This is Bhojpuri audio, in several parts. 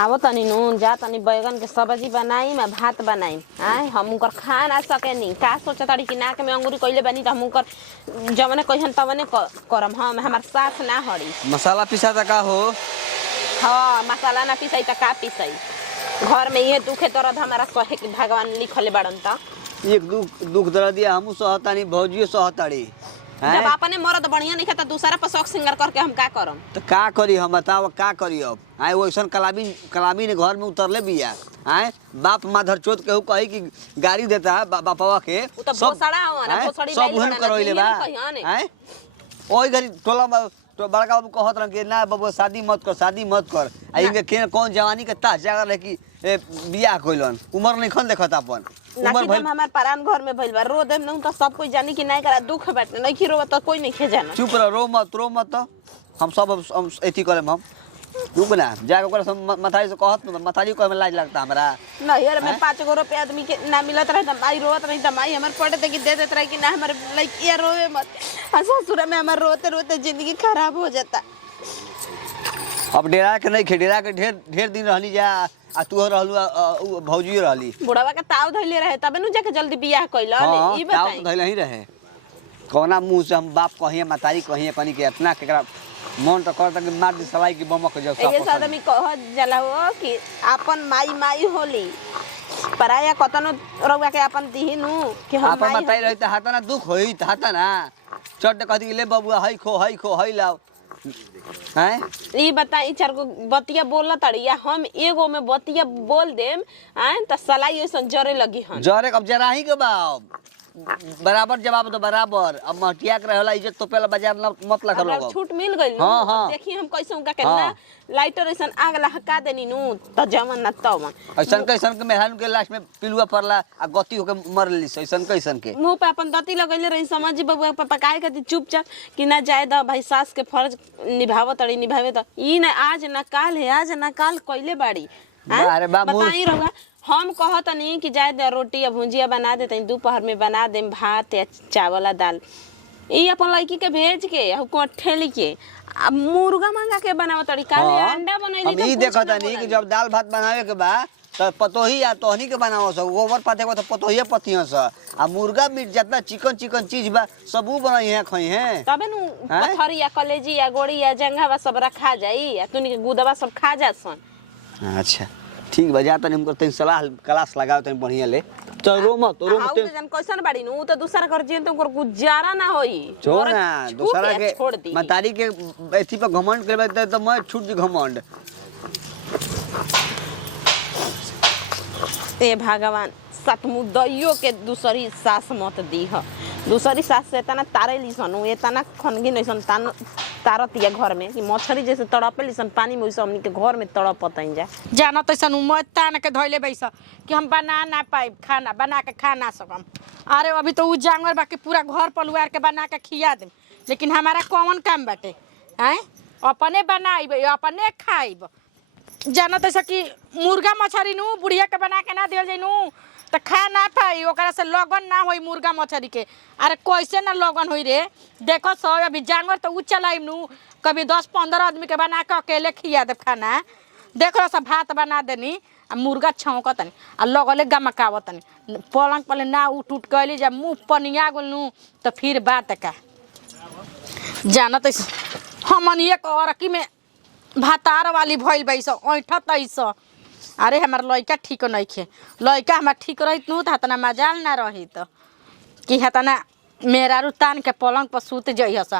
आवो तनी नून जा तनी बैगन के सब्जी बनाई मैं भात बनाई आए हम उनकर खा ना सके नी का सोचा ताड़ी कि नाक में अंगूरी कइले बनी त हम उनकर जवने कहिन तवने करम हम हमार सास ना हड़ी मसाला पिसा का हो। हां मसाला ना पिसाई त का पिसाई घर में ये दुखे दर्द हमारा सहे के भगवान लिखले बाड़न त एक दुख दर्द दिया हमू सहतानी भौजियो सहताड़ी जब अपने मरद बढ़िया नहीं त दूसरा पर शौक सिंगर करके हम का करम तो का करी हम बताओ का करी अब आए वैसन कलामी ने घर में उतरले बिया आए बाप माधर चोत केहू कही कि गाड़ी देता है बापवा के सब हुन करइले बा आए ओई घरी टोला तो बड़का बाबू कहत रह के ना बाबू शादी मत कर आ इनके के कौन जवानी के ताज जागर है कि बियाह कइलन उम्र नहीं खन देखत अपन उम्र भइल हमार परान घर में भइल बा रो देम न त सब कोई जानी कि नहीं करा दुख बाटे नहीं खिरो त कोई नहीं खे जाना चुप रह रो मत हम सब एथी करम हम चुप ना जाके ओकरा सब मथारी से कहत न मथारी को में लाज लगता हमरा नहीं यार मैं 5 गो रुपया आदमी के ना मिलत रहे त माई रोत नहीं त माई हमर पड़े त कि दे देत रहे कि ना हमर लाइक ये रोवे मत ससुर में हमर रोते रोते जिंदगी खराब हो जाता अब डेरा के नहीं डेरा के ढेर दिन रहनी जा आ तू रहलू भौजी रहली बुढ़ावा के ताव धइले रहे तबे नु जाके जल्दी बियाह कइलन ई बताई ताव धइले ही रहे कोना मुंह से हम बाप कहिए मतारी कहिए कनी के इतना केकरा मन तो करता कि मार दी सलाई की बमक जब सब ये आदमी कह जाला हो कि अपन माई होली पराया कतनो रउआ के अपन दिहिनु कि हम अपन बताई रही त हाथा ना दुख होई त हाथा ना चट कहती कि ले बबुआ हई खो हई लाओ हैं ई बताई चार गो बतिया बोलला तड़िया हम एगो में बतिया बोल देम हैं त सलाई ऐसन जरे लगी हन जरे अब जरा ही के बाप बराबर जवाब तो बराबर अब महटिया के रहला इज्जत तो पहला बाजार मत लख लोग छूट मिल गइल देखी हम कैसे उनका केना लाइटर ऐसन आग लहका देनी नु त जमन न तवन ऐसन कैसन के मेहरान के लाश में पिलुआ पड़ला आ गति होके मर लेली ऐसन कैसन के मुंह पे अपन दती लगइले रही समझी बबुआ पापा काहे के चुपचाप कि ना जाए द भाई सास के फर्ज निभावे त ई न आज न काल है आज न काल कइले बाड़ी अरे बाबू बताई रहुआ हम कहतनी कि जाए दे रोटी या भुंजिया बना देते दोपहर में बना दे भात या चावल दाल ई अपन लड़की के भेज के ठेली के अब मुर्गा मांगा के बनाव तरीका अंडा बनैली हम ई देखतनी कि जब दाल भात बनावे के बा त पतोही या तोहनी के बनावो सब गोबर पाथे को त पतोहिए पतिया स आ मुर्गा मीट जितना चिकन चीज बा सब उ बनाई है खई है तबे नु पथरी या कलेजी या गोड़ी या जंघावा सब रखा जाई या तुनी के गुदवा सब खा जासन अच्छा ठीक बजा तनी हमको तनी सलाह क्लास लगाओ तनी बढ़िया ले तो रो मत जन कैसन बाड़ी नु त दूसरा घर जियन त ओकर गुजारा ना होई छोड़ ना दूसरा के मतारी के एथी पे घमंड करबे त मैं छूट जी घमंड ए भगवान सतमु दैयो के दूसरी सास मत दीह दूसरी सास से तना तारे लिसन ए तना खनगी नइसन तारतिया घर में कि मछली जैसे तड़पे लिसन पानी में वैसे हमनी के घर में तड़पतइन जा जाना तैसन मत तान के धइले बैस कि हम बना ना पाइब खाना बना के खा ना सकम अरे अभी तो उ जानवर बाकी पूरा घर परिवार के बना के खिया दे लेकिन हमारा कौन काम बाटे हैं अपने बनाइब अपने खाइब जाना तैसा कि मुर्गा मछली नु बुढ़िया के बना के ना दियल जाई नु त खा ना पाई ओकरा से लगन ना होई मुर्गा मछली के अरे कैसे ना लगन होई रे देखो सो अभी जानवर तो उ चलाइम नु कभी 10-15 आदमी के बना के अकेले खिया दे खाना देखो सब भात बना देनी आ मुर्गा छौंकतनी आ लगले गमकावतनी पलंग पले ना उठ गइली जब मुंह पनिया गेलनु तो फिर बात का जानत हमन एक औरकी में भातार वाली भइल बैस ऐठत ऐस अरे हमार लइका ठीक नइखे लइका हमार ठीक रहित नु त हतना मजाल ना रहित कि हतना मेहरारू तान के पलंग पर सूत जइहस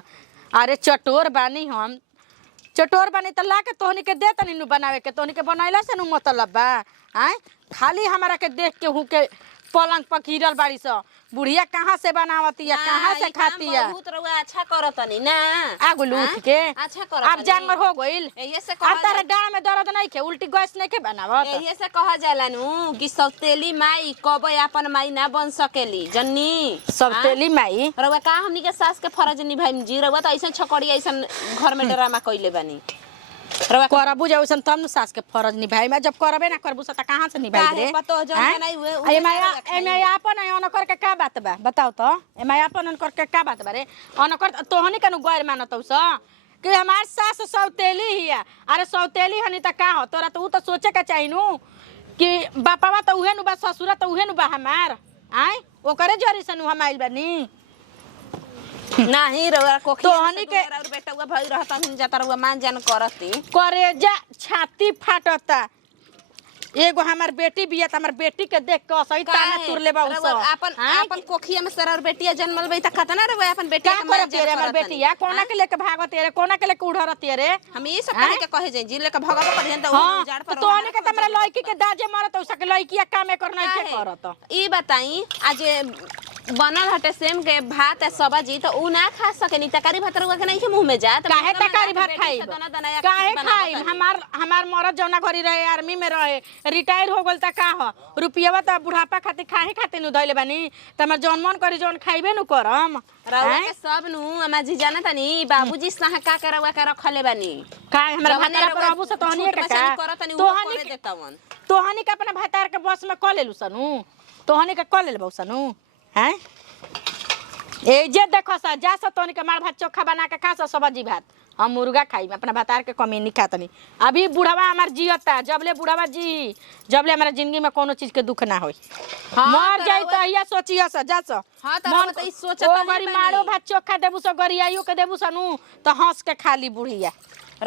अरे चटोर बानी हम चटोर बानी त ला के तोहनी के दे तनी नु बनावे के तोहनी के बनैला से नु मतलब बा आय खाली हमारा के देख के हु के पलंग पर गिरल बाड़ी स बुढ़िया कहाँ से बनावती है कहाँ से खाती है बहुत रउआ अच्छा करतनी ना आगु लूट के अच्छा करतनी अब जानवर हो गइल एहे से अब तारे डांड में दर्द नहीं के उल्टी गैस नहीं के बनावत एहे से कहा जाला नु कि सौतेली माई कबे अपन माई ना बन सकेली जन्नी सौतेली माई रउआ का हमनी के सास के फर्ज निभाइम जी रउआ त ऐसन छकड़ी ऐसन घर में ड्रामा कइले बानी रवा करबू जौसन तब न सास के फर्ज निभाई में जब करबे ना करबू त कहां से निभाई रे पतो जो नहीं हुए एमे आपन अन कर के का बात बा बताओ तो एमे आपन अन कर के का बात बा रे अन कर तोहनी कनु गैर मानतौ स कि हमार सास सौतेली हिया। अरे सौतेली हनी त का हो तोरा तो उ तो सोचे के चाहिए नु कि बापावा तो उहे नु बा ससुरा तो उहे नु बा हमार आय ओकरे जरी से नु हम आइल बानी। नाही रउआ कोखी तो हनी के और बेटा हुआ भई रहता हम जाता रउआ मान जान करती करेजा छाती फाटता। एगो हमार बेटी बिया त हमार बेटी के देख के सही ताना तुर लेबा उ सब अपन कोखिया में सर और बेटिया जन्मल बई त खतना रउआ अपन बेटिया का करे तेरे हमार बेटिया कोना के लेके भागत रे कोना के लेके उड़त तेरे। हम ई सब कहे के कहे जाई जी लेके भगवा करियन त हां उजाड़ पर तो हनी के त हमरा लड़की के दाजे मरत उ सके लड़किया कामे करना के करत। ई बताई आज बनल हटे सेम के भात है सब्जी तो उ ना खा सकेनी तकारी भात रउआ के नहीं के मुंह में जात काहे तकारी भात खाई काहे खाई हमार मरद जौना घरी रहे आर्मी में रहे रिटायर हो गल त का हो रुपया त बुढ़ापा खातिर खाहे खातिर नु धइले बानी त हमर जौन मन करी जौन खाइबे नु करम रउआ के सब नु अमा जी जाना तनी बाबूजी सहा का के रउआ के रखले बानी काहे हमरा भातार पर बाबू से तोहनी के का तोहनी के अपना भातार के बस में क लेलु सनु तोहनी के क लेलबौ सनु हैं ए जे देखो सा जा सा तोनी के मार भात चोखा बना के खा सा सब्जी भात हम मुर्गा खाई अपना भातार के कमी नहीं खातनी। अभी बुढ़ावा हमार जियता जबले बुढ़ावा जी जबले हमारा जिंदगी में कोनो चीज के दुख ना होई मर जाई त हिया सोचिया सा जा सा हां त हम त ई सोचत नहीं गरी मारो भात चोखा देबू सो गरियाइयो के देबू सनु त हंस के खाली बुढ़िया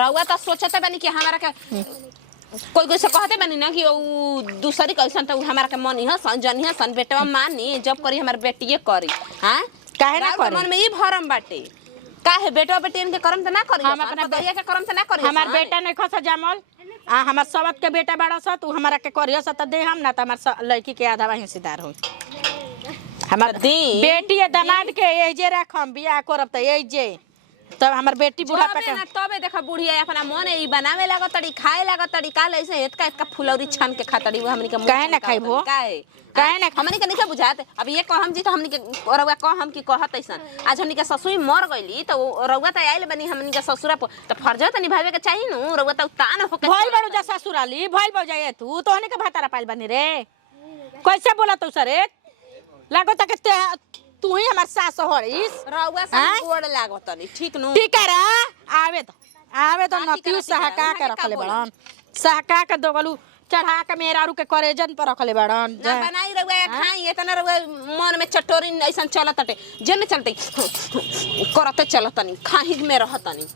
रउआ त सोचत बानी कि हमरा के कोई से कहते बानी ना कि उ दूसरी कैसन त हमरा के मनी ह जनी ह सन बेटवा मानी जब करी हमर बेटिए करी हां काहे ना करी मन में ई भरम बाटे काहे बेटवा बेटियन के करम त ना करी हम अपना दैया के करम त ना करी हमार बेटा नहीं खस जामल हमार सबत के बेटा बड़ा स तू हमरा के करियो स त दे हम ना त हमार लड़की के आधा हिस्सेदार होई हमार बेटी या दामाद के एही जे रखम बियाह करब त एही जे तब हमार बेटी बूढ़ा पे ना तबे देखा बुढ़िया अपना मन ई बनावे लागतड़ी खाए लागतड़ी काल ऐसे हेतका हेतका फुलौरी छान के खातड़ी वो हमनी के काहे ना खाइबो काहे ना हमनी के नहीं बुझात अब ये कहम जी तो हमनी के रउआ कहम कि कहत ऐसन आज हमनी के ससुई मर गइली तो रउआ त आइल बनी हमनी के ससुरा त फर्ज त निभावे के चाहिए नु रउआ त तान होके भइल बड़ू जा ससुराली भइल बौ जाए तू तोहनी के भातारा पाइल बनी रे कैसे बोला तू सरे लागो त के तू ही हमार सास होइस रउआ सब गोड़ लागतनी ठीक नु ठीक है आवे तो नतियु सहका के रखले बड़न सहका के दोगलू चढ़ा के मेरारू के करेजन पर रखले बड़न ना बनाई रउआ खाई इतना रउआ मन में चटोरी ऐसन चलतटे जने चलते करते चलतनी खाही में रहतनी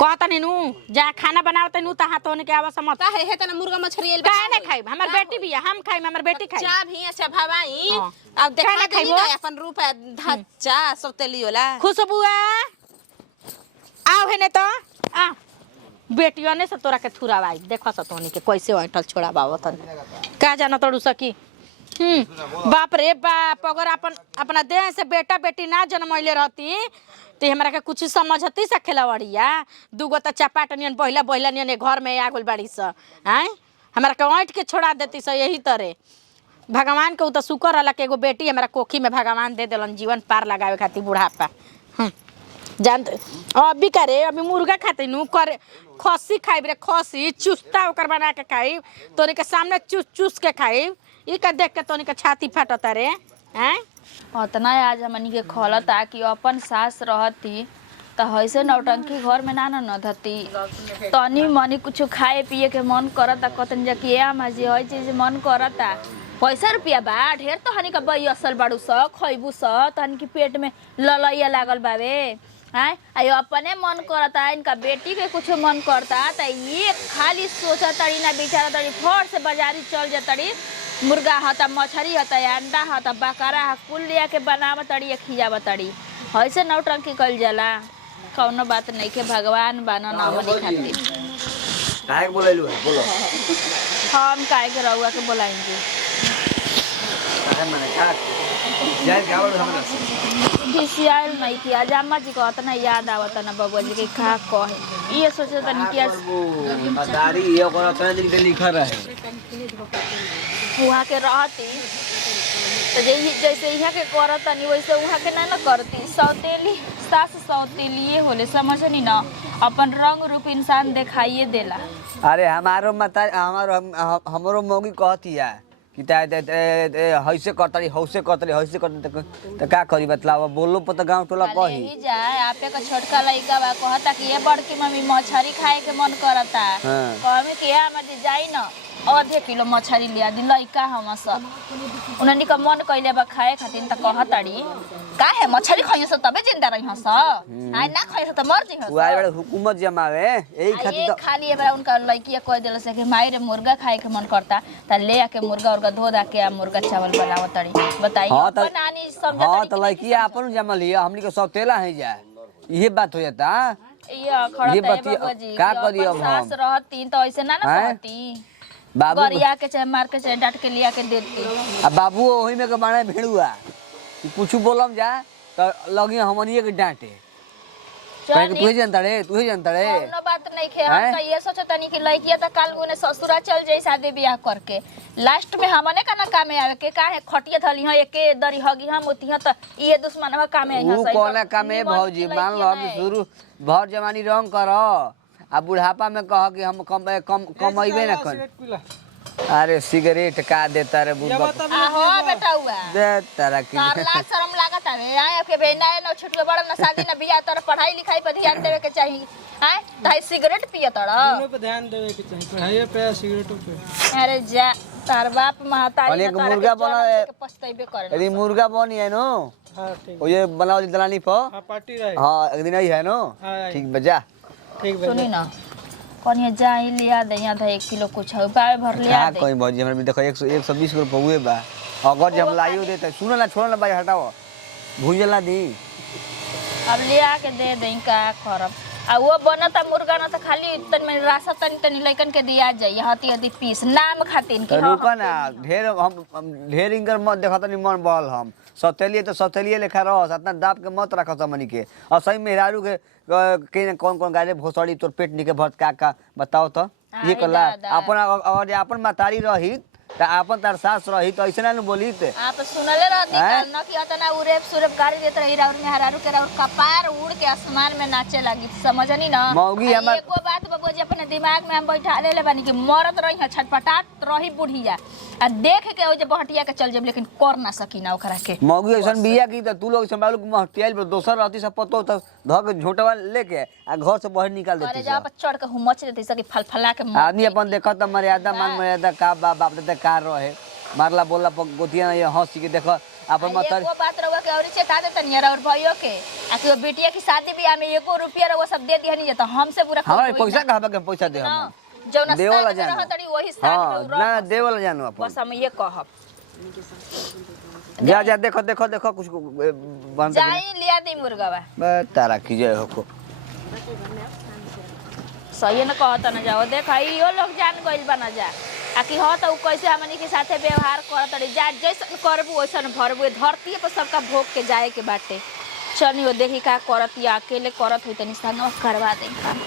कहतनी नु जा खाना बनावते नु त हाथ होने के आवाज मत काहे हे तना मुर्गा मछली एल काहे ना खाइब हमर बेटी बिया हम खाइब हमर बेटी खाई चा भी अच्छा भवाई अब देखा खाइबो अपन रूपा धच्चा सब तेलियोला खुशबुआ आओ हेने तो आ बेटियों ने से तोरा के थुरावाई देखो स तोनी के कैसे ओंठल छोड़ाबावत का जानो तोड़ू सकी बाप रे बाप अगर अपना देह से बेटा बेटी ना जन्मैले रहती तो हमरा के कुछ समझती से खेलवड़िया दूगो तो चपाट नियन बहिला नियन घर में आ गइल बाड़ी स हैं हमरा के ओंठ के छोड़ा देती स यही तरह भगवान के उ तो शुक्र रहला के एगो बेटी हमरा कोखी में भगवान दे देलन जीवन पार लगावे खातिर बुढ़ापा जान अभी करे अभी मुर्गा खाते नु करे खसी खाइब रे खसी चुस्ता ओकर बना के खाइब तोरे के सामने चूस चूस के खाइब ई का देख के तोनी के छाती फाटता रे हैं उतना आज हमनी के खलता कि अपन सास रहती त हइसे नौटंकी घर में ना न धती तनी मनी कुछ खाए पिए के मन करता कतन जाके ए माजी हई चीज मन करता पैसा रुपया बा ढेर तो हनी का बई असल बाड़ू स खइबू स तहन की पेट में ललैया लागल बावे हैं आयो अपने मन करता इनका बेटी के कुछ मन करता त ये खाली सोचा तड़ी ना बेचारा तड़ी फट से बाजारी चल जतड़ी मुर्गा हता मछली हता अंडा हता बकरा कुल लिया के बनाव तड़ी खियाव तड़ी ऐसे नौटंकी कल जाला कौनो बात नहीं के भगवान बानो नामनी खातिर काहे बोलैलु है बोलो हम काहे के रउआ के बोलाएंगे काहे माने का जाय गावल हमरा खिसियाल नहीं किया जामा जी को उतना याद आवत ना बबुआ जी के खा कहे ये सोचे तनी कि मदारी ये ओकरा उतना दिन के लिखा रहे वहाँ के रहती तो जैसे यहाँ के करत तनी वैसे वहाँ के ना करती सौतेली सास सौतेलिए होले समझनी ना अपन रंग रूप इंसान दिखाइए देला अरे हमारो मता हमरो मौगी कहती है कि हइसे करतरी हौसे करतरी हइसे करतरी त का करी बतलाव बोलो पत गांव टोला कही ही जाए आपे का छोटका लइका बा कहता कि ये बड़की मम्मी मछरी खाए के मन करता हाँ। कहमे कि या मजी जाई न आधे किलो मछरी लिया दी लइका हम सब उन्हनी का मन कइले बा खाए खातिर त कहताड़ी का है मछरी खाइए से तबे जिंदा रही हस आइ ना खाइए त मर जी हस वो आए बड़े हुकूमत जमावे यही खातिर ये खाली बा उनका लइकिया कह देला से कि माई रे मुर्गा खाए के मन करता त ले आके मुर्गा और धो दा के मुर्गा चावल बनावताड़ी बताई हाँ त अपन आनी समझ हाँ त लइकिया अपन जमल हिया हमनी के सब तेला है जाए ये बात हो जाता ये खड़ा ये है बतिया- बाबूजी का कि करिए अपन अब हम? सास रहती तो ऐसे ना ना हैं? कहती बाबू गरिया के चाहे मार के चाहे डांट के लिया के देती आ बाबू ओही में के बाणे भेड़ुआ कि कुछ बोलम जा त लगी हमनिए के डांटे कहे कि तू ही जानता रे कोनो बात नहीं खे हम हैं? तो ये सोचतनी कि लड़किया तो काल गुने ससुरा चल जाई शादी ब्याह करके लास्ट में हमने का ना कामे आवे के काहे खटिया धली ह एके दरी हगी हम ओती ह त ये दुश्मन ह कामे ऊ कोना कामे भौजी मान लो कि शुरू भर जवानी रंग कर आ बुढ़ापा में कह कि हम कमैबे ना कर अरे सिगरेट का देता रे बुढ़ा आहो बेटा हुआ दे तारा की तार लाज शरम लागत हवे आए के बेना न छुटवे बड़ न शादी न बियाह तर पढ़ाई लिखाई पर ध्यान देवे के चाहिए हैं ताई सिगरेट पिए तड़ दोनों पे ध्यान देवे के चाहिए पढ़ाई पे सिगरेटों पे अरे जा तार बाप महतारी अनेक न तारा मुर्गा के बना जनम है। दे के पछतैबे करे यदि मुर्गा बनी है नो हाँ ठीक वो ये बनाओ दलानी पर हाँ पार्टी रहे हाँ एक दिन आई है नो हाँ, ठीक बजा ठीक सुनी ना कनिया जाई लिया दे यहाँ था 1 किलो कुछ है पावे भर लिया का दे कोई भौजी हमरा में देखो 120 रुपए हुए बा अगर जब लाइयो देते सुनो ना छोड़ो ना भाई हटाओ भूंजला दी अब लिया के दे दे का करब आ वो बनता मुर्गा ना तो खाली तन में रासा तन तनी लइकन के दिया जाई हती हती पीस नाम खातिन तो के रुका ना हम ढेर इंगर मत देखा तनी मन बहल हम सतेलिए तो सतेलिए लेखा रह इतना दाब के मत रख समनी के और सही मेहरारू के कौन कौन गाय भोसड़ी तोर पेट निके भर का बताओ तो ये कला अपन और अपन मातारी रही त अपन तार सास रही तो ऐसे ना बोली ते आप सुनले रहती कल न कि अतना उरेप सुरेप गाड़ी देत रही और मेहरारू के और कपार उड़ के आसमान में नाचे लगी समझनी ना मौगी आ हमार- एको बात बाबूजी अपने दिमाग में हम बैठा ले बानी कि मरत रही है छटपटाट रही बुढ़िया आ देख के ओ जे बहटिया के चल जेब लेकिन कर ना सकी ना ओकरा के मौगी ऐसन बिया की त तू लोग संभालू के महतियाल पर दोसर रहती सब पतो त ध के झोटवा लेके आ घर से बाहर निकाल अरे देती जा पर चढ़ के हुमच देती सकी फलफला के मुंह आदमी अपन देखत त मर्यादा मान मर्यादा का बाप दादा का रहे मारला बोला गोतिया ये हंसी के देखो अपन मत वो बात रहुआ के औरी चेता दे तनिया और भाइयों के आ कि वो बिटिया की शादी ब्याह में 1 रुपया रहुआ सब दे दिहनी त हमसे पूरा हमारे पैसा कहबा के पैसा दे हम जौना देवला साल में जानो। रहतड़ी वही साल हां में ना देवला जानो अपन बस हम ये कहब जा जा देखो देखो देखो कुछ बंद जाई लिया दी मुर्गावा तारा की जय हो को सही न कहत न जाओ देख इहो लोग जान गइल बा न जा आ कि हो त उ कैसे हमनी के साथे व्यवहार करतड़ी जा जैसन करबू वैसन भरबू धरती पर सबका भोग के जाए के बाटे चलियो देखी का करत या अकेले करत होई तनी संग करवा दे काम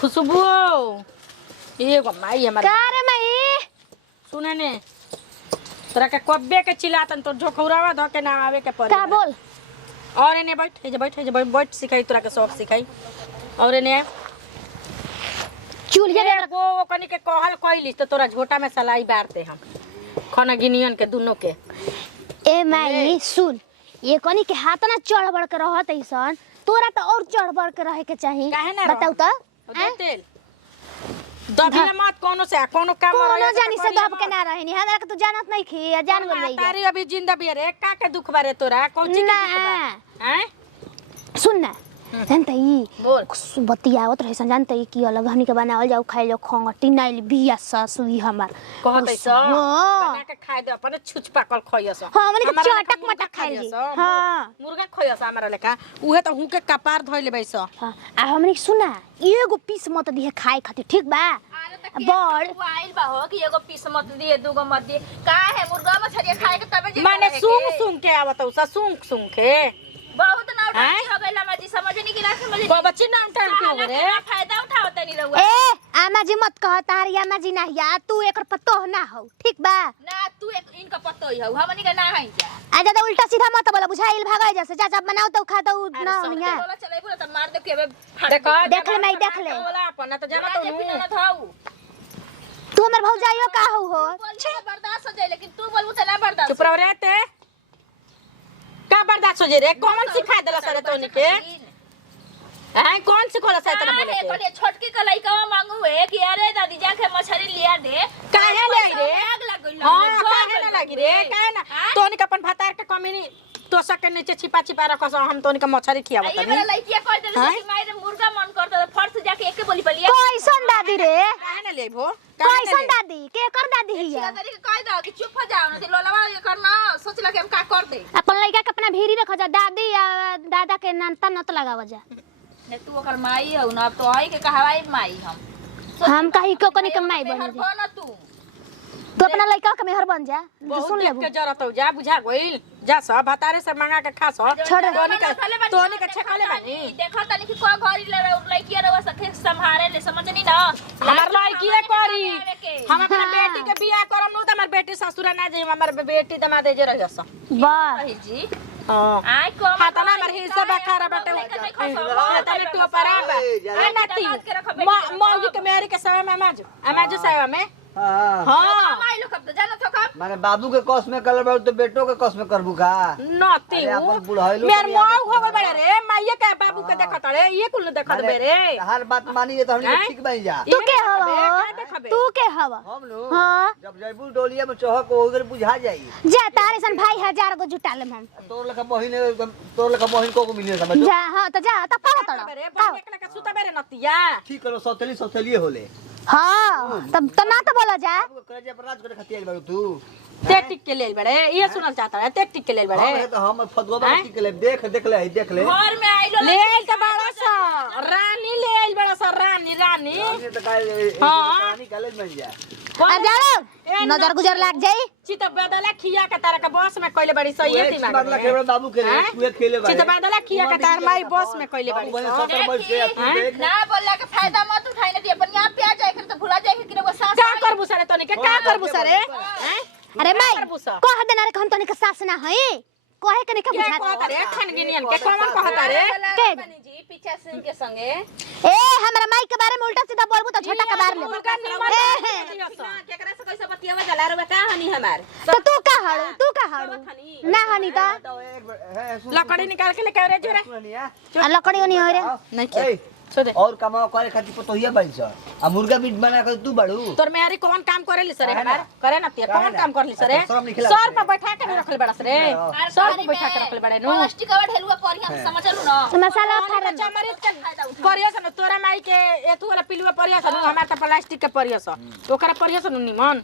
खुशबू एगो माई हमार का रे माई सुने ने तोरा के कब्बे के चिल्लातन तो झोखौरावा ध के ना आवे के पड़ी का बोल और एने बैठ बैठ सिखाई तोरा के सब सिखाई और एने चूल्हे ये गो कनी के कहल कइलिस तो तोरा झोटा में सलाई बारते हम खाना गिनियन के दोनों के ए माई सुन ये कनी के हाथ ना चढ़ बढ़ के रहत ऐसन तोरा तो और चढ़ बढ़ के रहे के चाहिए काहे ना बताऊ तो दे तेल दबिले मत कोनो से कोनो काम कोनो जानी से दब के ना रहनी हमरा के तू जानत नहीं खी जान गल रही तारी अभी जिंदा बिया रे का के दुख बारे तोरा कौन चीज के ना। दुख बा हैं सुन ना जानते ही बोल बतियावत रहे जानते ही कि अलग हमनी के बनावल जाऊ खाइ लो खंगटी नाइल बिया ससुई हमार कहत है सब हाँ। बना के खाए दे अपन छुच पाकल खइयस हाँ, हमनी के चटक मटक खाई ली। हाँ। मुर्गा खइयस हमरा लेका उहे त हुके कपार धइ लेबै स हाँ, आ हमनी के सुना एगो पीस मत दिए खाए खातिर ठीक बा बड़ आइल बा हो कि एगो पीस मत दिए दूगो मत दिए का है मुर्गा मछली खाए के तबे जे माने सुंग के आवत हउ सुंग के बहुत ना उठा हैं? हो गइल मजी समझनी कि ना समझनी बच्ची नाम टाइम के रे फायदा उठावत नहीं रहुआ ए आमा जी मत कह तार आमा जी ना या तू एकर पतो ना हो ठीक बा ना तू एक इनका पत्तो ही हो हमनी के ना है जा आ ज्यादा उल्टा सीधा मत बोला बुझाइल भागाई जैसे जा जब बनाओ तो खा दो ना होनिया बोला चले बोला त मार दे के देखो देख ले मैं देख ले बोला अपन त जाना तो तो पिना ना थाऊ तू हमर भौजाइयो का हो बर्दाश्त हो जाए लेकिन तू बोलबू त ना बर्दाश्त चुप रह रहते का बर्दाश्त हो जे रे कौन सिखा देला सरे तोनी के हैं कौन सिखोला सरे तना बोले के बोले छोटकी का लइका मांगू है कि अरे दादी जाके मछली लिया दे काहे ले रे आग लग गइल हां काहे ना लगी रे काहे ना तोनी के अपन भतार के कमी नहीं तो सके नीचे छिपा छिपा रखस हम तोनी के मछली खियावत ये वाला लइकिया कह दे कि मारे मुर्गा मन करता फट से जाके एके बोली पलिया कैसन दादी रे काहे ना लेबो कैसन दादी के कर दादी हिया छिया तरी के कह दो कि चुप हो जाओ ना लोलवा ये करना सोचला कि हम का कर दे अपन लइका के अपना भीरी रख जा दादी या दादा के नानता नत लगाव जा ने तू ओकर माई हो ना अब तो हई के कहवाई माई हम कहीं को कनी के माई बन जा ना तू तू अपना लइका के मेहर बन जा सुन ले के जरूरत हो जा बुझा गइल जा सब भतारे से मांगा के खा सो छोड़ तोनी के छकले बानी देखा तनी कि को घरी लइकिया रवा सखे संभारे ले समझनी ना हमार लड़कीए करी हम अपना बेटी के बियाह करम नु त हमर बेटी ससुरा ना जाई हमर बेटी दमाद जे रहिस वाह जी हां आई को खाता ना हमर हिस्सा बखारा बाटे खाता ने टो पराबा आ नाती मौगी के मेरी के समय में अमाजू सेवा में हां माई लोग अब तो जाना तो कब माने बाबू के कस में कलर बाबू तो बेटो के कस में करबू का नती अरे अपन बुढ़ाइलो मेर के मौग याद हो गए बड़े रे माइये के बाबू के देखत रे ये कुल देखत बे रे हर बात मानी तो हमने ठीक बन जा तू के हवा तू के हवा हम लो हां जब जयबू डोलिया में चहक उधर बुझा जाई जा तारे सन भाई 1000 को जुटा ले हम तोर लखा बहिन एकदम तोर लखा बहिन को मिले समझ जा हां तो जा त पाला तड़ बे रे बने के लगा सुता बे रे नतिया ठीक करो सौतेली होले हां तब त ना तो बोला जा बाबू करे जे राज करे खतिया बाबू तू टेक्टिक के लेल बड़े ये सुनल चाहता है टेक्टिक के लेल बड़े हम तो हम फतवा बात के ले देख ले देख ले घर में आइलो ले आइल त बड़ा सा रानी ले आइल बड़ा सा रानी ये तो काय हाँ। कहानी कॉलेज में जा आ जाओ नजर गुजर लाग जाई चित बदला खिया के तारा के बस में कइले बड़ी सही है दिमाग बात लगे बाबू के लिए तू खेले चित बदला खिया के तार माई बस में कइले बड़ी बने 70 वर्ष के तू देख ना बोलला के फायदा मत उठाई ना दी अपन यहां पे आ जाए फिर तो भुला जाए कि रे वो सास का करबू सरे तने के का करबू सरे हैं अरे माई करबू सा कह देना रे हम तनी के सास ना हई कहे के नहीं के बुझा कहता रे खनगिनियन के कौन कहता रे के जी पीछा सिंह के संगे ए हमरा माई के बारे में उल्टा सीधा बोलबू तो छोटा के बारे में मुर्गा निमन केकरा से कैसे बतियावा जला रे का हनी हमार तो तू का हड़ू ना हनी का लकड़ी निकाल के लेके रे जोरे आ लकड़ी नहीं होय रे नहीं के सो दे और कमाओ करे खातिर पतोहिया बाई सर आ मुर्गा मीट बना कर तू बड़ू तोर मेरी कौन काम करेली सरे हमार करे ना ते कौन काम करली सरे शर्म नहीं खिला सर पर बैठा के रखले बड़ा सरे सर पर बैठा के रखले बड़े नु प्लास्टिक और ढेलुआ पर हम समझलू ना मसाला फाड़ चमरित के परिया सन तोरा माई के एतु वाला पिलुआ परिया सन हमार त प्लास्टिक के परिया सन ओकरा परिया सन निमन